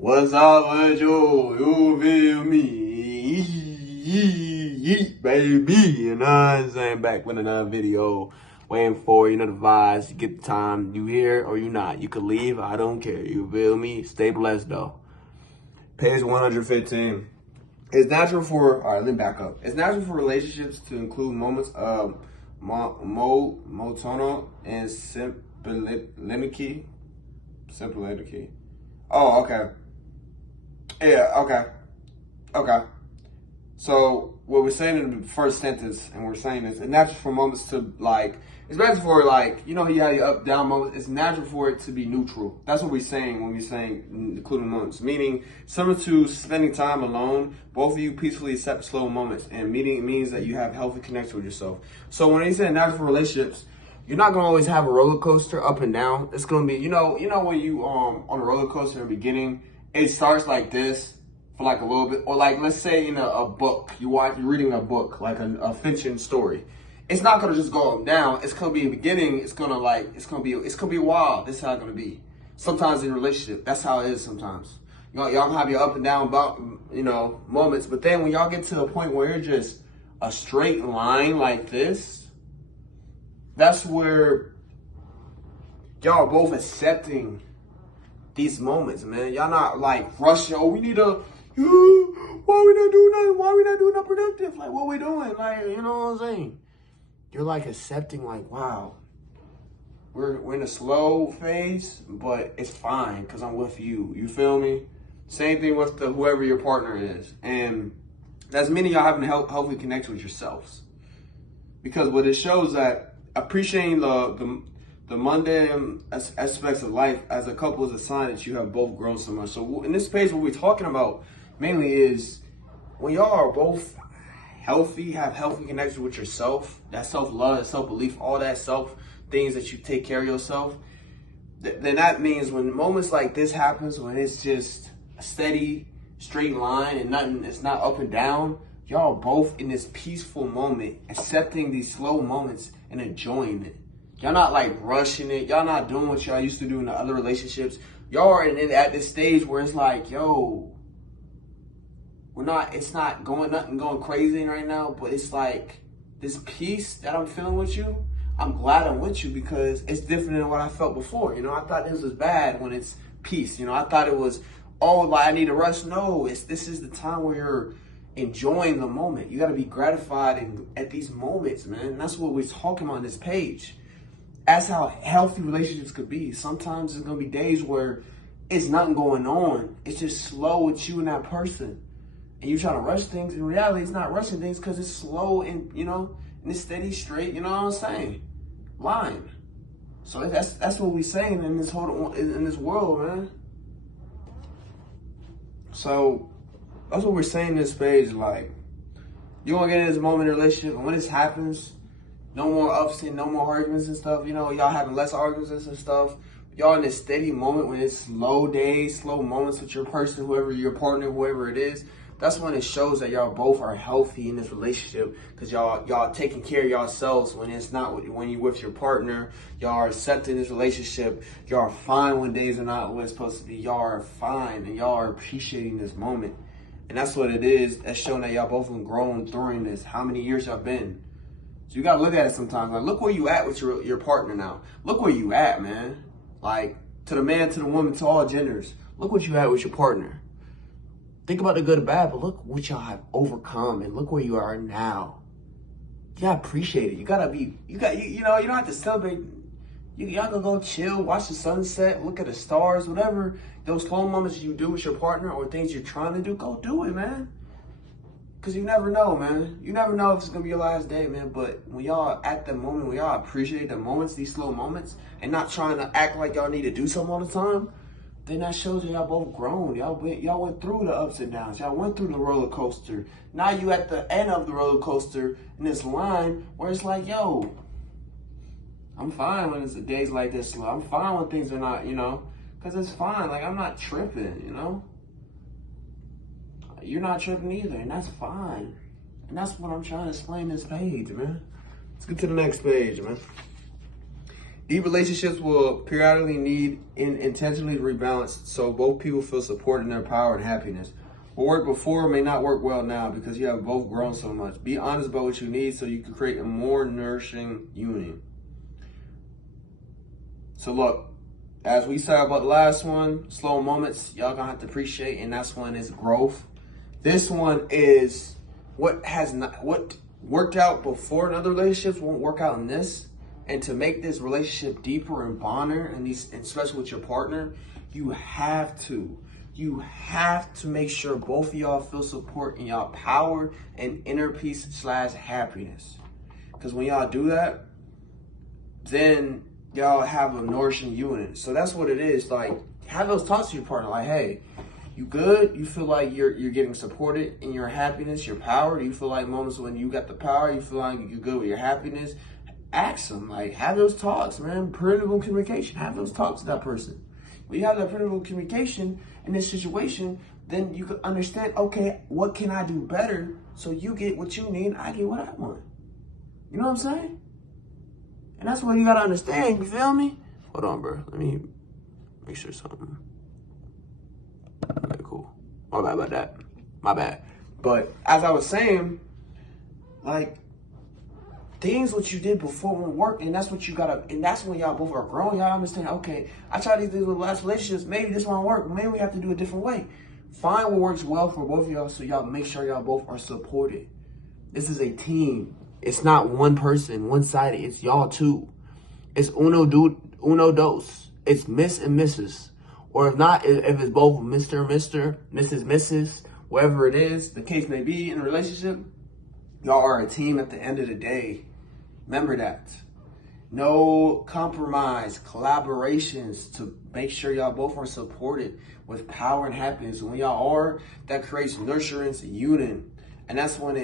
What's up with you? You feel me? Baby. You know what I'm saying? Back with another video. Waiting for, the vibes. You get the time. You here or you not. You could leave. I don't care. You feel me? Stay blessed though. Page 115. It's natural for, all right, let me back up. It's natural for relationships to include moments of monotonal and simplicity. Oh, okay. Yeah, okay. So what we're saying in the first sentence, and we're saying is it's natural for moments to it's natural for you have your up down moments. It's natural for it to be neutral. That's what we're saying when we're saying including moments. Meaning similar to spending time alone, both of you peacefully accept slow moments, and meeting means that you have healthy connection with yourself. So when they say natural for relationships, you're not gonna always have a roller coaster up and down. It's gonna be when you on a roller coaster in the beginning, it starts like this for like a little bit, or like let's say in a book, you're reading a book like a fiction story. It's not gonna just go up and down. It's gonna be in the beginning. It's gonna be wild. This is how it's gonna be. Sometimes in a relationship, that's how it is. Sometimes y'all gonna have your up and down about moments, but then when y'all get to a point where you're just a straight line like this, that's where y'all are both accepting these moments, man. Y'all not like rushing. Oh, we need to. Why we not doing nothing? Why we not doing nothing productive? Like, what we doing? Like, you know what I'm saying? You're like accepting, like, wow, we're in a slow phase, but it's fine because I'm with you. You feel me? Same thing with whoever your partner is, and that's meaning y'all having a healthy connection with yourselves. Because what it shows that appreciating the mundane aspects of life as a couple is a sign that you have both grown so much. So in this page, what we're talking about mainly is when y'all are both healthy, have healthy connection with yourself, that self-love, that self-belief, all that self things that you take care of yourself, then that means when moments like this happens, when it's just a steady, straight line and nothing, it's not up and down, y'all both in this peaceful moment, accepting these slow moments and enjoying it. Y'all not like rushing it. Y'all not doing what y'all used to do in the other relationships. Y'all are at this stage where it's like, yo, it's not going crazy right now, but it's like this peace that I'm feeling with you. I'm glad I'm with you because it's different than what I felt before. I thought this was bad when it's peace. I thought it was, I need to rush. No, this is the time where you're enjoying the moment. You got to be gratified at these moments, man. And that's what we're talking about on this page. That's how healthy relationships could be. Sometimes there's going to be days where it's nothing going on. It's just slow with you and that person. And you're trying to rush things. In reality, it's not rushing things because it's slow and, and it's steady, straight, you know what I'm saying? Line. So that's what we're saying in this world, man. So that's what we're saying in this page. Like, you want to get in this moment in a relationship, and when this happens, no more ups and no more arguments and stuff. Y'all having less arguments and stuff. Y'all in this steady moment when it's slow days, slow moments with your person, whoever your partner, whoever it is. That's when it shows that y'all both are healthy in this relationship because y'all taking care of yourselves when it's not when you're with your partner. Y'all are accepting this relationship. Y'all are fine when days are not what it's supposed to be. Y'all are fine and y'all are appreciating this moment. And that's what it is. That's showing that y'all both have grown during this. How many years y'all been? So you gotta look at it sometimes. Like, look where you at with your partner now. Look where you at, man. Like, to the man, to the woman, to all genders. Look what you at with your partner. Think about the good and bad, but look what y'all have overcome and look where you are now. You gotta appreciate it. You don't have to celebrate. Y'all can go chill, watch the sunset, look at the stars, whatever. Those slow moments you do with your partner or things you're trying to do, go do it, man. Because you never know, man. You never know if it's going to be your last day, man. But when y'all at the moment, when y'all appreciate the moments, these slow moments, and not trying to act like y'all need to do something all the time, then that shows that y'all both grown. Y'all went through the ups and downs. Y'all went through the roller coaster. Now you at the end of the roller coaster in this line where it's like, yo, I'm fine when it's days like this slow. I'm fine when things are not, because it's fine. Like, I'm not tripping, You're not tripping either, and that's fine. And that's what I'm trying to explain this page, man. Let's get to the next page, man. Deep relationships will periodically need intentionally rebalanced so both people feel support in their power and happiness. What worked before may not work well now because you have both grown so much. Be honest about what you need so you can create a more nourishing union. So look, as we said about the last one, slow moments, y'all gonna have to appreciate, and that's one is growth. This one is what worked out before in other relationships won't work out in this. And to make this relationship deeper and bonder, and especially with your partner, you have to make sure both of y'all feel support in y'all power and inner peace / happiness. Because when y'all do that, then y'all have a nourishing union. So that's what it is. Like, have those talks to your partner. Like, hey, you good? You feel like you're getting supported in your happiness, your power? Do you feel like moments when you got the power, you feel like you're good with your happiness? Ask them, like, have those talks, man. Printable communication. Have those talks with that person. When you have that printable communication in this situation, then you can understand, okay, what can I do better so you get what you need, I get what I want. You know what I'm saying? And that's what you gotta understand, you feel me? Hold on, bro. Let me make sure something. Okay, cool. My bad about that. My bad. But as I was saying, like, things what you did before won't work, and that's what you gotta, and that's when y'all both are growing. Y'all understand, okay, I tried these things with last relationships, maybe this won't work, maybe we have to do a different way. Find what works well for both of y'all so y'all make sure y'all both are supported. This is a team. It's not one person, one-sided, it's y'all two. It's uno dos. It's Miss and Mrs. Or if not, if it's both Mr. and Mr., Mrs. Mrs., whatever it is, the case may be in a relationship, y'all are a team at the end of the day. Remember that. No compromise, collaborations to make sure y'all both are supported with power and happiness. When y'all are, that creates nurturance, union. And that's when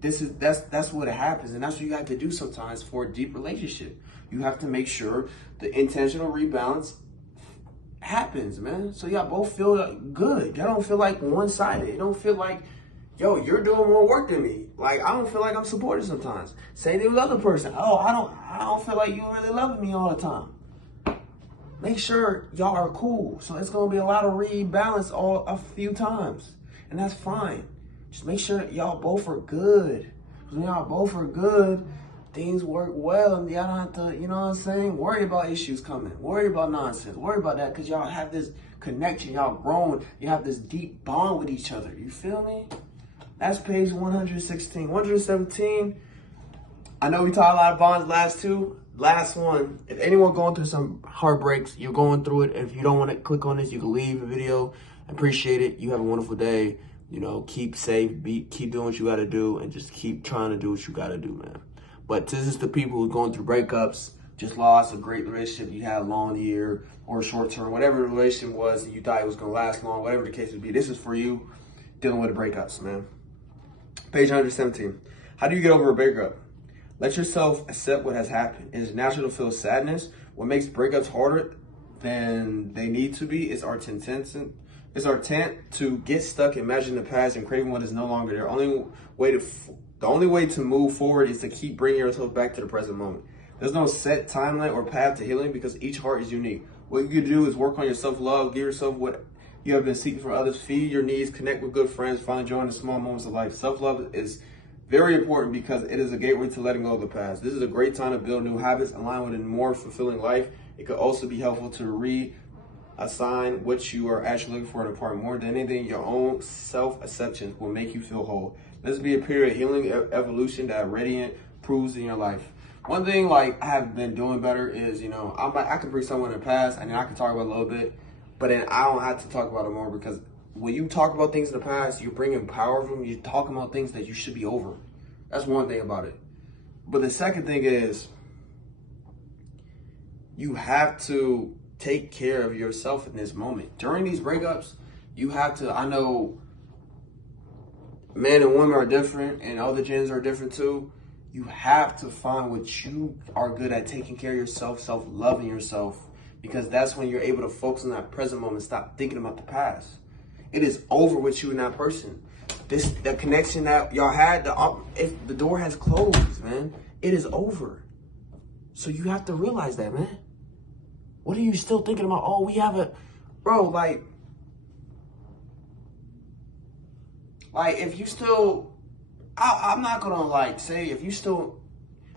that's what it happens. And that's what you have to do sometimes for a deep relationship. You have to make sure the intentional rebalance happens, man. So y'all both feel good. Y'all don't feel like one-sided. It don't feel like, yo, you're doing more work than me. Like, I don't feel like I'm supported sometimes. Same thing with the other person. Oh, I don't feel like you really loving me all the time. Make sure y'all are cool. So it's gonna be a lot of rebalance a few times. And that's fine. Just make sure that y'all both are good. Because when y'all both are good, things work well, and y'all don't have to, you know what I'm saying, worry about issues coming, worry about nonsense, worry about that, because y'all have this connection, y'all grown, you have this deep bond with each other. You feel me? That's page 116. 117, I know we talked a lot of bonds last two. Last one, if anyone going through some heartbreaks, you're going through it. If you don't want to click on this, you can leave the video. Appreciate it. You have a wonderful day. You know, keep safe, keep doing what you got to do, and just keep trying to do what you got to do, man. But this is the people who are going through breakups, just lost a great relationship you had a long year or short term, whatever the relationship was, and you thought it was going to last long, whatever the case would be. This is for you dealing with the breakups, man. Page 117. How do you get over a breakup? Let yourself accept what has happened. It is natural to feel sadness. What makes breakups harder than they need to be is our intent to get stuck imagining the past and craving what is no longer there. The only way to move forward is to keep bringing yourself back to the present moment. There's no set timeline or path to healing because each heart is unique. What you can do is work on your self-love, give yourself what you have been seeking from others, feed your needs, connect with good friends, find joy in the small moments of life. Self-love is very important because it is a gateway to letting go of the past. This is a great time to build new habits, align with a more fulfilling life. It could also be helpful to reassign what you are actually looking for in a partner. More than anything, your own self-acceptance will make you feel whole. This will be a period of healing, evolution that radiant proves in your life. One thing like I have been doing better is, you know, I can bring someone in the past and then I can talk about it a little bit, but then I don't have to talk about it more because when you talk about things in the past, you're bringing power from them. You're talking about things that you should be over. That's one thing about it. But the second thing is you have to take care of yourself in this moment. During these breakups, you have to, I know men and women are different and other genders are different too. You have to find what you are good at, taking care of yourself, self-loving yourself, because that's when you're able to focus on that present moment, stop thinking about the past. It is over with you and that person. The connection that y'all had, if the door has closed, man, it is over. So you have to realize that, man. What are you still thinking about? Oh, we have a, bro, like if you still, I'm not gonna like say if you still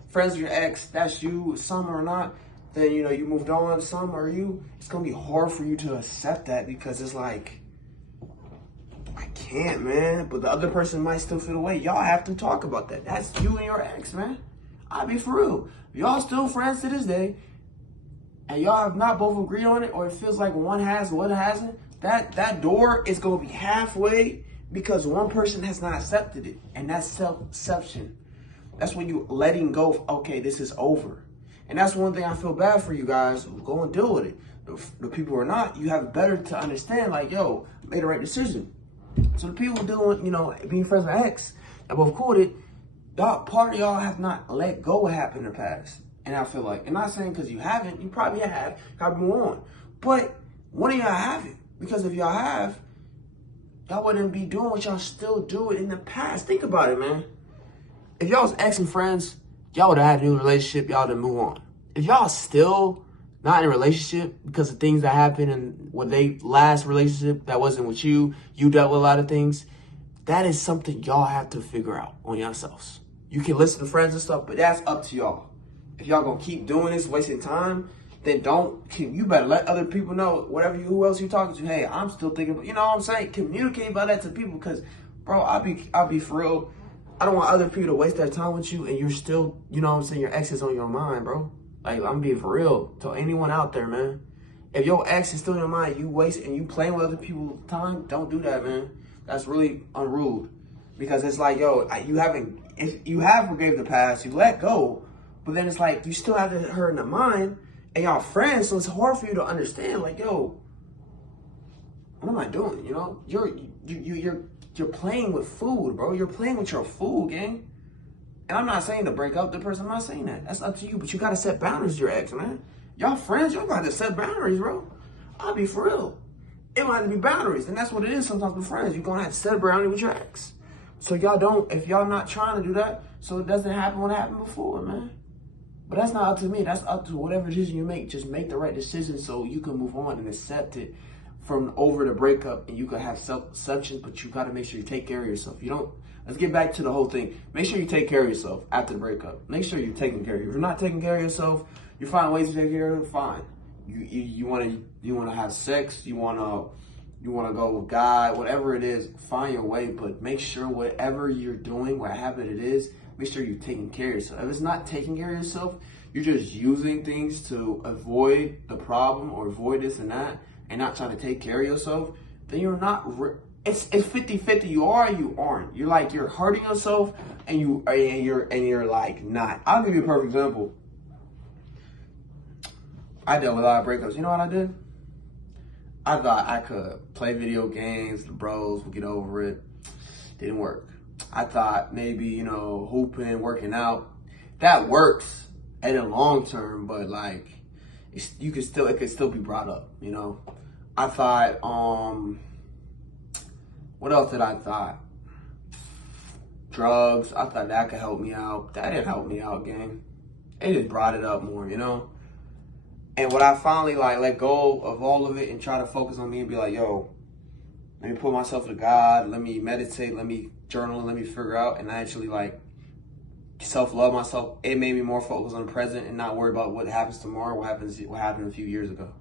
friends with your ex, that's you, some or not, then you know you moved on, some or you, it's gonna be hard for you to accept that because it's like, I can't, man. But the other person might still feel the way. Y'all have to talk about that. That's you and your ex, man. I'll be for real. If y'all still friends to this day, and y'all have not both agreed on it, or it feels like one has, one hasn't, that door is gonna be halfway because one person has not accepted it, and that's self-deception. That's when you letting go of, okay, this is over. And that's one thing I feel bad for you guys. Go and deal with it. The people who are not, you have better to understand, like, yo, I made the right decision. So the people doing, you know, being friends with ex, that both cool with it, y'all, part of y'all have not let go of what happened in the past. And I feel like, and not saying because you haven't, you probably have, gotta move on. But one of y'all haven't. Because if y'all have, y'all wouldn't be doing what y'all still do in the past. Think about it, man. If y'all was ex and friends, y'all would have had a new relationship, y'all didn't move on. If y'all still not in a relationship because of things that happened and when they last relationship that wasn't with you, you dealt with a lot of things, that is something y'all have to figure out on yourselves. You can listen to friends and stuff, but that's up to y'all. If y'all gonna keep doing this, wasting time, then you better let other people know, who else you talking to, hey, I'm still thinking, you know what I'm saying? Communicate about that to people because, bro, I'll be for real. I don't want other people to waste their time with you and you're still, you know what I'm saying, your ex is on your mind, bro. Like, I'm being for real. To anyone out there, man. If your ex is still in your mind, you waste and you playing with other people's time, don't do that, man. That's really unruly. Because it's like, yo, if you have forgave the past, you let go, but then it's like, you still have her in the mind and y'all friends, so it's hard for you to understand, like, yo, what am I doing, you know? You're playing with food, bro. You're playing with your food, gang. And I'm not saying to break up the person. I'm not saying that. That's up to you. But you got to set boundaries with your ex, man. Y'all friends, y'all got to set boundaries, bro. I'll be for real. It might have to be boundaries. And that's what it is sometimes with friends. You're going to have to set a boundary with your ex. So if y'all not trying to do that, so it doesn't happen what happened before, man. But that's not up to me. That's up to whatever decision you make. Just make the right decision so you can move on and accept it from over the breakup, and you can have self-deception, but you got to make sure you take care of yourself. Let's get back to the whole thing. Make sure you take care of yourself after the breakup. Make sure you're taking care of you. If you're not taking care of yourself, you find ways to take care of it, fine. You wanna have sex, you wanna go with God, whatever it is, find your way, but make sure whatever you're doing, what habit it is, make sure you're taking care of yourself. If it's not taking care of yourself, you're just using things to avoid the problem or avoid this and that, and not trying to take care of yourself, then you're not, it's 50-50, you are or you aren't. You're hurting yourself and you're like not. I'll give you a perfect example. I dealt with a lot of breakups. You know what I did? I thought I could play video games, the bros would get over it. Didn't work. I thought maybe, hooping, working out, that works in the long term, but like, it could still be brought up, I thought, what else did I thought? Drugs, I thought that could help me out. That didn't help me out, gang. It just brought it up more, And when I finally let go of all of it and try to focus on me and be like, yo, let me put myself to God, let me meditate, let me journal, let me figure out, and I actually self-love myself, it made me more focused on the present and not worry about what happens tomorrow, what happened a few years ago,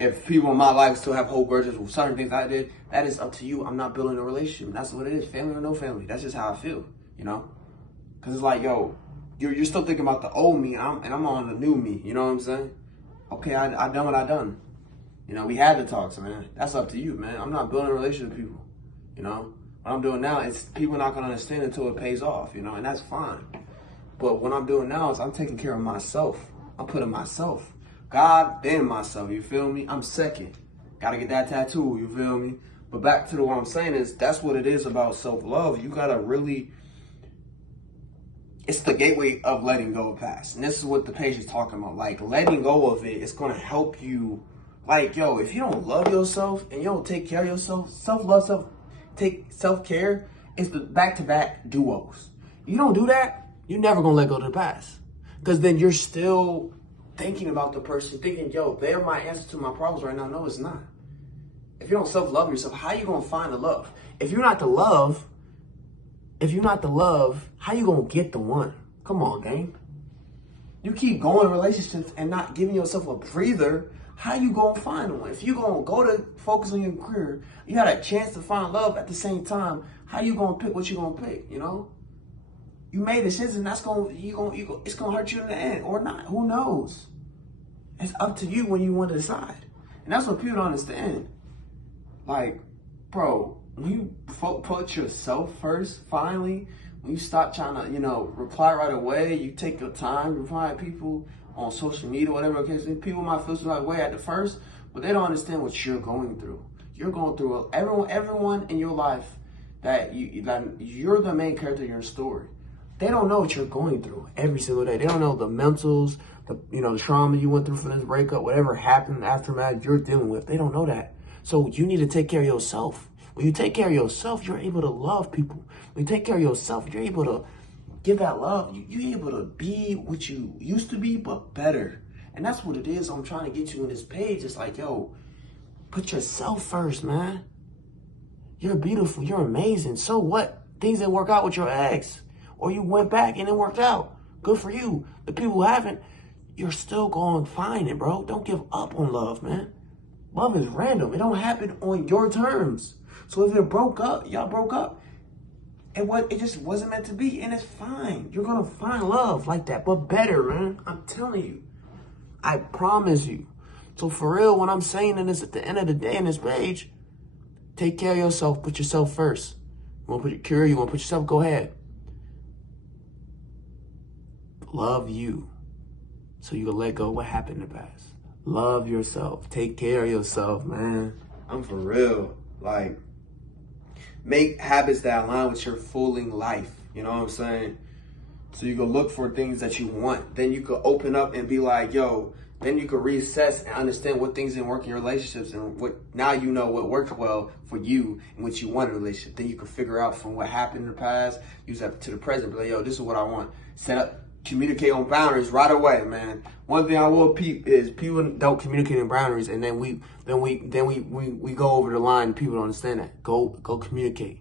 If people in my life still have whole grudges with certain things I did, that is up to you. I'm not building a relationship. That's what it is, family or no family. That's just how I feel, Because it's like, yo, you're still thinking about the old me, and I'm on the new me, you know what I'm saying? Okay, I done what I done. We had the talks, man. That's up to you, man. I'm not building a relationship with people, What I'm doing now is people not gonna understand until it pays off, and that's fine. But what I'm doing now is I'm taking care of myself. I'm putting myself, God, then myself, you feel me? I'm second. Gotta get that tattoo, you feel me? But back to what I'm saying is that's what it is about self-love. You gotta really, it's the gateway of letting go of past. And this is what the page is talking about. Letting go of it is gonna help you. If you don't love yourself and you don't take care of yourself, self-love, self-care is the back-to-back duos. You don't do that, you're never gonna let go of the past. Because then you're still thinking about the person, thinking, yo, they're my answer to my problems right now. No, it's not. If you don't self-love yourself, how you gonna find the love? If you're not the love, how you gonna get the one? Come on, gang. You keep going in relationships and not giving yourself a breather, how you gonna find one? If you gonna go to focus on your career, you had a chance to find love at the same time, how you gonna pick what you gonna pick, you know? You made decisions, and that's it's gonna hurt you in the end, or not. Who knows? It's up to you when you want to decide. And that's what people don't understand. Like, bro, when you put yourself first, finally, when you stop trying to, reply right away, you take your time, reply to people on social media, whatever it is. People might feel some right way at the first, but they don't understand what you're going through. You're going through everyone in your life that you're the main character in your story. They don't know what you're going through every single day. They don't know the mentals, the trauma you went through for this breakup, whatever happened aftermath you're dealing with. They don't know that. So you need to take care of yourself. When you take care of yourself, you're able to love people. When you take care of yourself, you're able to give that love. You're able to be what you used to be, but better. And that's what it is I'm trying to get you in this page. It's like, yo, put yourself first, man. You're beautiful. You're amazing. So what? Things didn't work out with your ex. Or you went back and it worked out. Good for you. The people who haven't, you're still going to find it, bro. Don't give up on love, man. Love is random. It don't happen on your terms. So if y'all broke up, it just wasn't meant to be, and it's fine. You're gonna find love like that, but better, man. I'm telling you. I promise you. So for real, when I'm saying this at the end of the day in this page, take care of yourself, put yourself first. You wanna put your career, you wanna put yourself, go ahead. Love you. So you can let go of what happened in the past. Love yourself. Take care of yourself, man. I'm for real. Like, make habits that align with your fulfilling life. You know what I'm saying? So you can look for things that you want. Then you could open up and be like, yo, then you could reassess and understand what things didn't work in your relationships, and now you know what worked well for you and what you want in a relationship. Then you can figure out from what happened in the past, use that to the present, be like, yo, this is what I want. Set up, communicate on boundaries right away, man. One thing I will peep is people don't communicate on boundaries, and then we go over the line and people don't understand that. Go communicate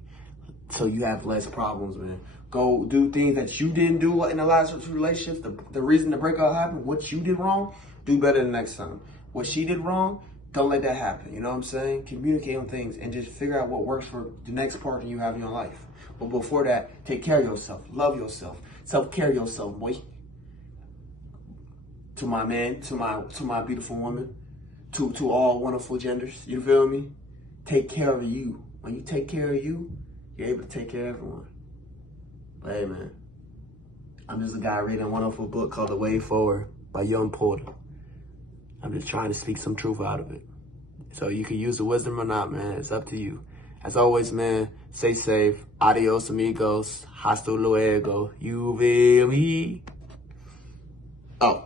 so you have less problems, man. Go do things that you didn't do in the last relationships. The reason the breakup happened, what you did wrong, do better the next time. What she did wrong, don't let that happen. You know what I'm saying? Communicate on things and just figure out what works for the next partner you have in your life. But before that, take care of yourself. Love yourself. Self-care yourself, boy. To my man, to my beautiful woman, to all wonderful genders. You feel me? Take care of you. When you take care of you, you're able to take care of everyone. But hey, man, I'm just a guy reading a wonderful book called The Way Forward by Yung Pueblo. I'm just trying to speak some truth out of it. So you can use the wisdom or not, man. It's up to you. As always, man, stay safe. Adios, amigos. Hasta luego. You feel me? Oh.